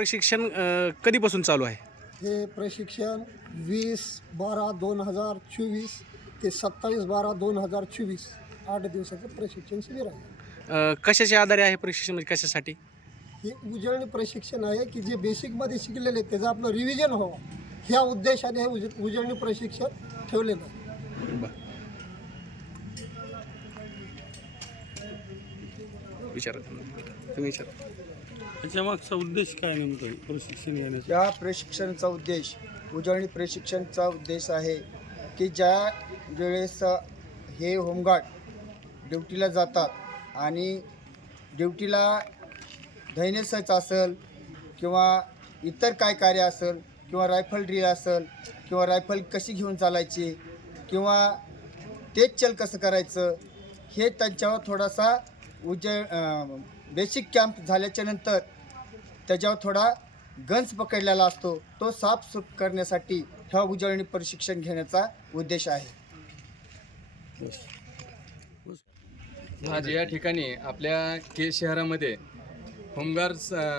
प्रशिक्षण अ, कधीपासून चालू आहे? हे प्रशिक्षण वीस बारा दोन हजार चोवीस ते सत्तावीस बारा दोन हजार चोवीस आठ दिवसाचं प्रशिक्षण शिबिर आहे. अ, कशाच्या आधारे आहे प्रशिक्षण? म्हणजे कशासाठी? हे उजळणी प्रशिक्षण आहे की जे बेसिकमध्ये शिकलेले आहेत त्याचं आपलं रिव्हिजन व्हावं. ह्या उद्देशाने हे उज उजळणी प्रशिक्षण ठेवलेलं आहे. बर. विचारा तुम्ही विचारा. त्याच्या मागचा उद्देश काय नेमकं? प्रशिक्षण घेण्याचा. या प्रशिक्षणाचा उद्देश उजळणी प्रशिक्षणचा उद्देश आहे की ज्या वेळेस हे होमगार्ड ड्युटीला जातात आणि ड्युटीला धैन्यसच असेल किंवा इतर काय कार्य असेल किंवा रायफल ड्रिल असेल किंवा रायफल कशी घेऊन चालायची किंवा तेच चल कसं करायचं हे त्यांच्यावर थोडासा उज बेसिक कॅम्प झाल्याच्यानंतर त्याच्यावर थोडा गंज पकडलेला असतो. तो साफसूफ करण्यासाठी ह्या उजळणी प्रशिक्षण घेण्याचा उद्देश आहे. आज या ठिकाणी आपल्या के शहरामध्ये होमगार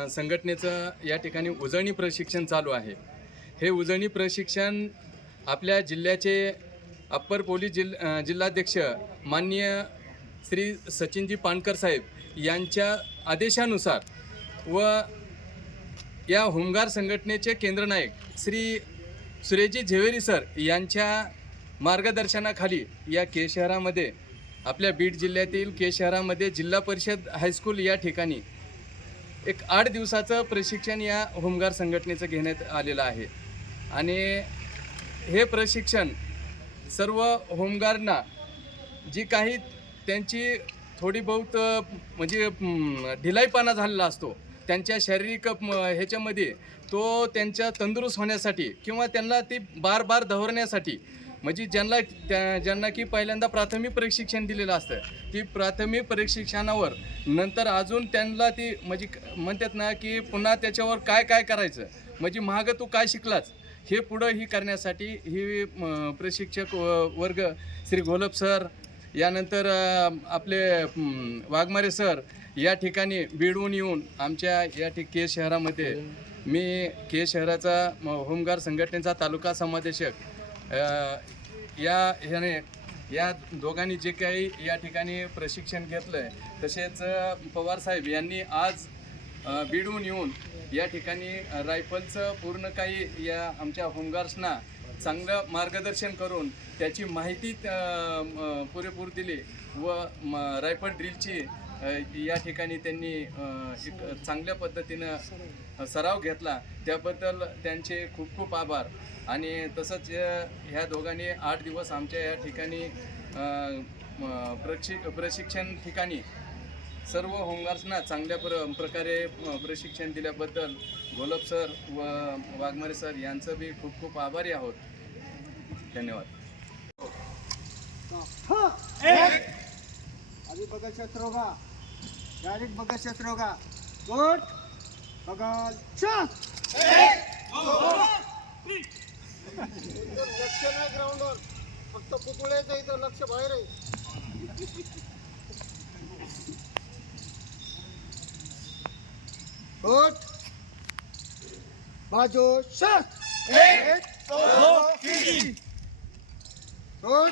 संघटनेचं या ठिकाणी उजळणी प्रशिक्षण चालू आहे. हे उजळणी प्रशिक्षण आपल्या जिल्ह्याचे अप्पर पोलीस जिल जिल्हाध्यक्ष माननीय श्री सचिनजी पानकर साहेब यांच्या आदेशानुसार व या होमगार संघटनेचे केंद्रनायक श्री सुरेजी झेवेरी सर यांच्या मार्गदर्शनाखाली या के शहरामध्ये आपल्या बीड जिल्ह्यातील के शहरामध्ये जिल्हा परिषद हायस्कूल या ठिकाणी एक आठ दिवसाचं प्रशिक्षण या होमगार संघटनेचं घेण्यात आलेलं आहे. आणि हे प्रशिक्षण सर्व होमगारना जी काही त्यांची थोडी बहुत म्हणजे ढिलाईपणा झालेला असतो त्यांच्या शारीरिक म, ह्याच्यामध्ये तो त्यांच्या तंदुरुस्त होण्यासाठी किंवा त्यांना ती बार बार धवरण्यासाठी म्हणजे ज्यांना त्या ज्यांना की पहिल्यांदा प्राथमिक प्रशिक्षण दिलेलं असतं ती प्राथमिक प्रशिक्षणावर नंतर अजून त्यांना ती म्हणजे म्हणतात ना की पुन्हा त्याच्यावर काय काय करायचं म्हणजे महाग तू काय शिकलाच हे पुढं ही करण्यासाठी ही प्रशिक्षक व- वर्ग श्री घोलप सर यानंतर आपले वाघमारे सर या ठिकाणी बिडवून येऊन आमच्या या ठिक के शहरामध्ये मी के शहराचा म, संघटनेचा तालुका समादेशक या ह्याने या दोघांनी जे काही या ठिकाणी प्रशिक्षण घेतलं आहे तसेच पवारसाहेब पवार साहेब यांनी आज बीडहून येऊन या ठिकाणी रायफलचं पूर्ण काही या आमच्या होमगार्ड्सना चांगलं मार्गदर्शन करून त्याची माहिती पुरेपूर दिली व म, रायफल ड्रिलची या ठिकाणी त्यांनी एक चांगल्या पद्धतीनं सराव घेतला. त्याबद्दल त्यांचे खूप खूप आभार. आणि तसंच ह्या दोघांनी आठ दिवस आमच्या या ठिकाणी अ, प्रशिक्षण ठिकाणी सर्व होमगार्ड्सना चांगल्या प्र प्रकारे प्रशिक्षण दिल्याबद्दल गोलब सर व वाघमारे सर यांचं बी खूप खूप आभारी आहोत. धन्यवाद आधी बघत शस्त्र होगा डायरेक्ट बघत शस्त्र होगा गुड बघल लक्ष नाही ग्राउंडवर फक्त पुतळ्याचं इथं लक्ष बाहेर आहे गुड बाजू. शस्त्र एक. दो तीन गुड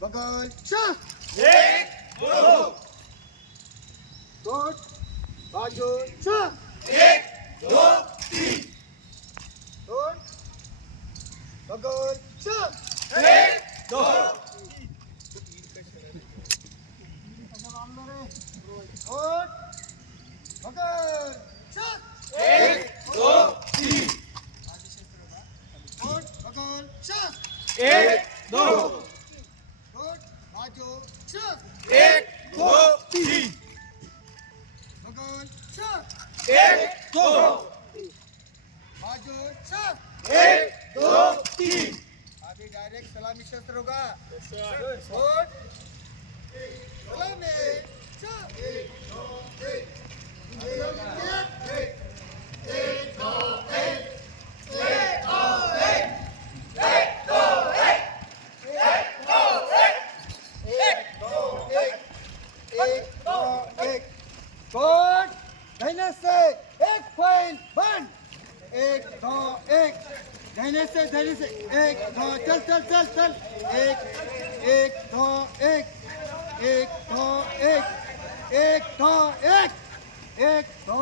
बगल शस्त्र एक. दो गुड बाजू शस्त्र एक दो तीन गुड बघल शस्त्र एक दो गुड बघल शस्त्र एक दो तीन गुड बघल शस्त्र एक दो गुड बाजू शस्त्र एक दो तीन बघल शस्त्र एक दो बाजू एक दो तीन अभी डायरेक्ट सलामी शस्त्र होगा गुड सलामी शस्त्र एक दो तीन एक दो एक छोट धैने से एक फाइल बंद एक दो एक धैने से धैने से एक दो चल चल चल चल एक एक दो एक एक दो एक एक दो एक एक दो